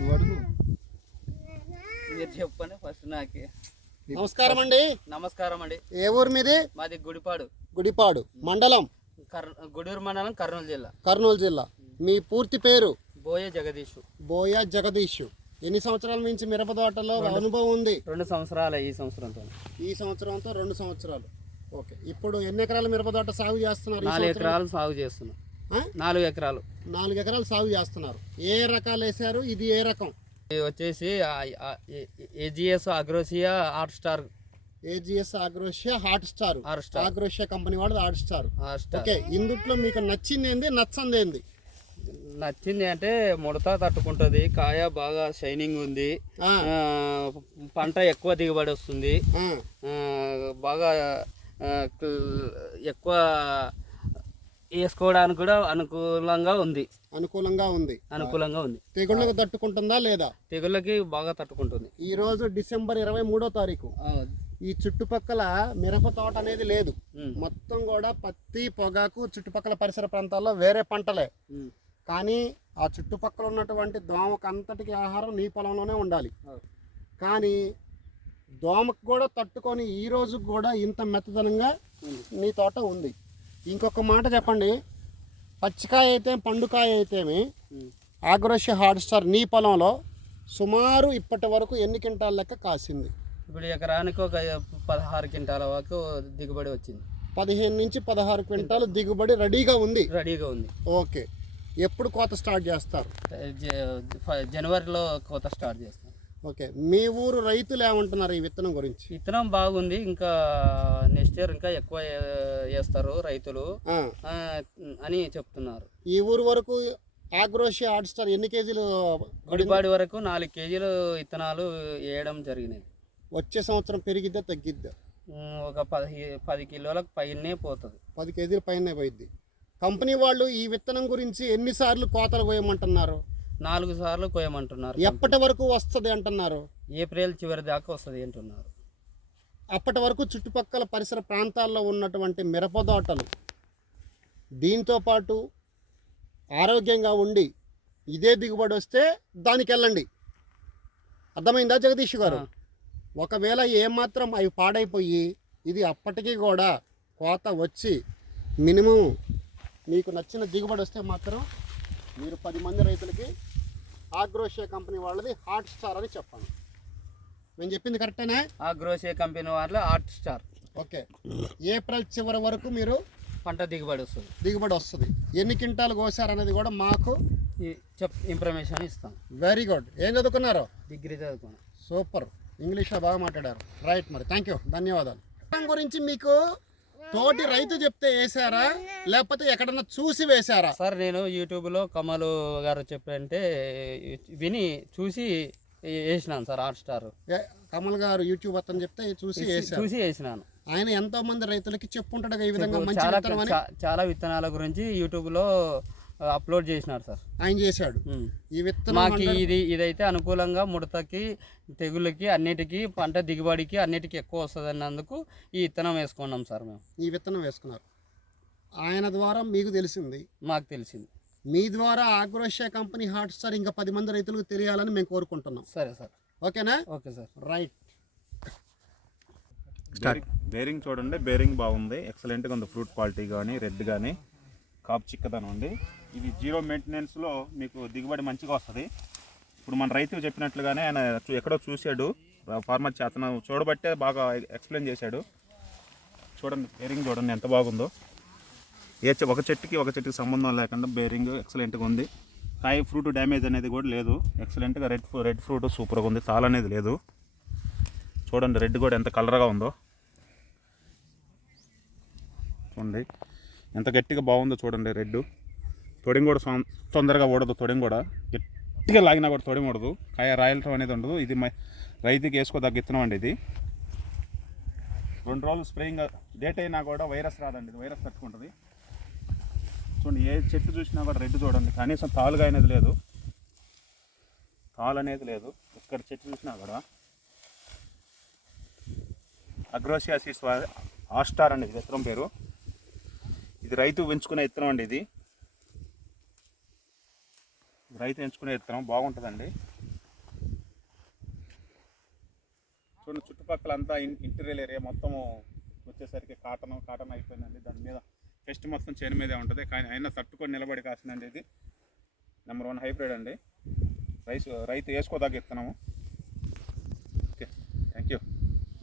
నువ్వు అడుగు. మీరు చెప్పండి ఫస్ట్ నాకే. నమస్కారం అండి. నమస్కారం అండి. ఏ ఊరు మీది? మాది గుడిపాడు. గుడిపాడు మండలం, గుడూరు మండలం, కర్నూలు జిల్లా. కర్నూలు జిల్లా. మీ పూర్తి పేరు? బోయ జగదీష్. బోయ జగదీష్. ఎన్ని సంవత్సరాల నుంచి మిరప తోటలో అనుభవం ఉంది? 2 సంవత్సరాలు. ఈ సంవత్సరంతో 2 సంవత్సరాలు. ఓకే. ఇప్పుడు ఎన్ని ఎకరాల మిరప తోట సాగు చేస్తున్నారు? 4 ఎకరాలు సాగు చేస్తున్నాం. 4 ఎకరాలు. 4 ఎకరాలు సాగు చేస్తున్నారు. ఏ రకాలు వేసారు? ఇది ఏ రకం? ఇది వచ్చేసి ఏజిఎస్ అగ్రోసియా హాట్ స్టార్. ఏజిఎస్ అగ్రోసియా హాట్ స్టార్. అగ్రోసియా కంపెనీ వాడు హాట్ స్టార్. ఓకే. ఇందుట్లో మీకు నచ్చింది ఏంది, నచ్చంది ఏంది? నచ్చింది అంటే ముడత తట్టుకుంటుంది, కాయ బాగా షైనింగ్ ఉంది, పంట ఎక్కువ దిగుబడి వస్తుంది, బాగా ఎక్కువ వేసుకోవడానికి కూడా అనుకూలంగా ఉంది. తెగుళ్ళకి తట్టుకుంటుందా లేదా? తెగుళ్ళకి బాగా తట్టుకుంటుంది. ఈ రోజు డిసెంబర్ 23వ తారీఖు. ఈ చుట్టుపక్కల మిరప తోట అనేది లేదు. మొత్తం కూడా పత్తి, పొగాకు, చుట్టుపక్కల పరిసర ప్రాంతాల్లో వేరే పంటలే. కానీ ఆ చుట్టుపక్కల ఉన్నటువంటి దోమకు అంతటికి ఆహారం నీ పొలంలోనే ఉండాలి. కానీ దోమకు కూడా తట్టుకొని ఈ రోజు కూడా ఇంత మెత్తదనంగా నీ తోట ఉంది. ఇంకొక మాట చెప్పండి, పచ్చికాయ అయితే పండుకాయ అయితేమి అగ్రోసియా హాట్ స్టార్ నీ పొలంలో సుమారు ఇప్పటి వరకు ఎన్ని క్వింటాల లెక్క కాసింది? ఇప్పుడు ఎకరానికి ఒక 16 క్వింటాల వరకు దిగుబడి వచ్చింది. 15 నుంచి 16 క్వింటాలు దిగుబడి రెడీగా ఉంది. ఓకే. ఎప్పుడు కోత స్టార్ట్ చేస్తారు? జనవరిలో కోత స్టార్ట్ చేస్తాం. ఓకే. మీ ఊరు రైతులు ఏమంటున్నారు ఈ విత్తనం గురించి? విత్తనం బాగుంది, ఇంకా నెక్స్ట్ ఇయర్ ఇంకా ఎక్కువ వేస్తారు రైతులు అని చెప్తున్నారు. ఈ ఊరు వరకు అగ్రోసియా హాట్ స్టార్ ఎన్ని కేజీలు? గుడిపాడి వరకు 4 కేజీలు విత్తనాలు వేయడం జరిగినది. వచ్చే సంవత్సరం పెరిగిద్దా తగ్గిద్దా? ఒక 10 కిలోలకు పైనే పోతుంది. 10 కేజీల పైనే పోయిద్ది. కంపెనీ వాళ్ళు ఈ విత్తనం గురించి ఎన్నిసార్లు కోతలు కోయమంటున్నారు? 4 సార్లు కోయమంటున్నారు. ఎప్పటి వరకు వస్తుంది అంటున్నారు? ఏప్రిల్ చివరి దాకా వస్తుంది అంటున్నారు. అప్పటి వరకు చుట్టుపక్కల పరిసర ప్రాంతాల్లో ఉన్నటువంటి మిరప తోటలు దీంతో పాటు ఆరోగ్యంగా ఉండి ఇదే దిగుబడి వస్తే దానికి వెళ్ళండి. అర్థమైందా జగదీష్ గారు? ఒకవేళ ఏమాత్రం అవి పాడైపోయి ఇది అప్పటికీ కూడా కోత వచ్చి మినిమం మీకు నచ్చిన దిగుబడి వస్తే మాత్రం మీరు 10 మంది రైతులకి అగ్రోసియా కంపెనీ వాళ్ళది హాట్ స్టార్ అని చెప్పండి. నేను చెప్పింది కరెక్టేనా? అగ్రోసియా కంపెనీ వాళ్ళ హాట్ స్టార్. ఓకే. ఏప్రిల్ చివరి వరకు మీరు పంట దిగుబడి వస్తుంది. ఎన్ని క్వింటాలు కోసారనేది కూడా మాకు ఇన్ఫర్మేషన్ ఇస్తాం. Very good. ఏం చదువుకున్నారు? డిగ్రీ చదువుకున్నాను. సూపర్. ఇంగ్లీష్లో బాగా మాట్లాడారు. రైట్. మరి థ్యాంక్ యూ, ధన్యవాదాలు. గురించి మీకు తోటి రైతు చెప్తే వేసారా లేకపోతే ఎక్కడన్నా చూసి వేసారా? సార్ నేను యూట్యూబ్లో కమలు గారు చెప్పంటే విని చూసి వేసినాను సార్. హాట్ స్టార్ కమల్ గారు యూట్యూబ్ అతను చెప్తే చూసి వేసినాను. ఆయన ఎంతో మంది రైతులకి చెప్పుంటాడు ఈ విధంగా చాలా విత్తనాల గురించి యూట్యూబ్లో అప్లోడ్ చేసినారు సార్. ఆయన చేశాడు. ఈ విత్తనం ఇదైతే అనుకూలంగా ముడతకి, తెగుళ్ళకి, అన్నిటికీ పంట దిగుబడికి అన్నిటికీ ఎక్కువ వస్తుంది అన్నందుకు ఈ విత్తనం వేసుకున్నాం సార్. మేము ఈ విత్తనం వేసుకున్నారు. ఆయన ద్వారా మీకు తెలిసింది, మాకు తెలిసింది. మీ ద్వారా అగ్రోసియా కంపెనీ హాట్ స్టార్ ఇంకా 10 మంది రైతులకు తెలియాలని మేము కోరుకుంటున్నాం. సరే సార్. ఓకేనా? Okay sir. రైట్. బేరింగ్ చూడండి, బేరింగ్ బాగుంది, ఎక్సలెంట్గా ఉంది. ఫ్రూట్ క్వాలిటీ కానీ, రెడ్ కానీ, కాపు చిక్కదనం ఉంది. ఇది 0 మెయింటెనెన్స్లో మీకు దిగుబడి మంచిగా వస్తుంది. ఇప్పుడు మన రైతు చెప్పినట్లుగానే ఆయన ఎక్కడో చూశాడు, ఫార్మర్ చేతను చూడబట్టే బాగా ఎక్స్ప్లెయిన్ చేశాడు. చూడండి బేరింగ్ చూడండి ఎంత బాగుందో. ఒక చెట్టుకి సంబంధం లేకుండా బేరింగ్ ఎక్సలెంట్గా ఉంది. కాయ ఫ్రూట్ డ్యామేజ్ అనేది కూడా లేదు. ఎక్సలెంట్గా రెడ్ ఫ్రూట్ సూపర్గా ఉంది. తాల్ అనేది లేదు. చూడండి రెడ్ కూడా ఎంత కలర్గా ఉందో చూడండి, ఎంత గట్టిగా బాగుందో చూడండి. రెడ్ తొడిం కూడా తొందరగా ఊడదు. తొడిం కూడా గట్టిగా లాగినా కూడా తొడిం ఊడదు. కాయ రాయలటం అనేది ఉండదు. ఇది రైతుకి వేసుకోదగ్గ విత్తనం అండి. ఇది 2 రోజులు స్ప్రేయింగ్ డేట్ అయినా కూడా వైరస్ రాదండి. ఇది వైరస్ తట్టుకుంటుంది. చూడండి ఏ చెట్టు చూసినా కూడా రెడ్ చూడండి. కనీసం తాలుగా అనేది లేదు. ఇక్కడ చెట్టు చూసినా కూడా అగ్రోసియా సీడ్స్ హాట్ స్టార్ అండి విత్తనం పేరు. ఇది రైతు పెంచుకునే విత్తనం అండి. ఇది రైతు ఎంచుకునే విత్తనం బాగుంటుందండి. చూడండి చుట్టుపక్కల అంతా ఇంటీరియల్ ఏరియా మొత్తం వచ్చేసరికి కాటన్ అయిపోయిందండి. దాని మీద పెస్ట్ మొత్తం చేను మీదే ఉంటుంది, కానీ అయినా తట్టుకొని నిలబడి కాసిందండి. ఇది నెంబర్ 1 హైబ్రిడ్ అండి. రైతు వేసుకోదగ్గ విత్తనము.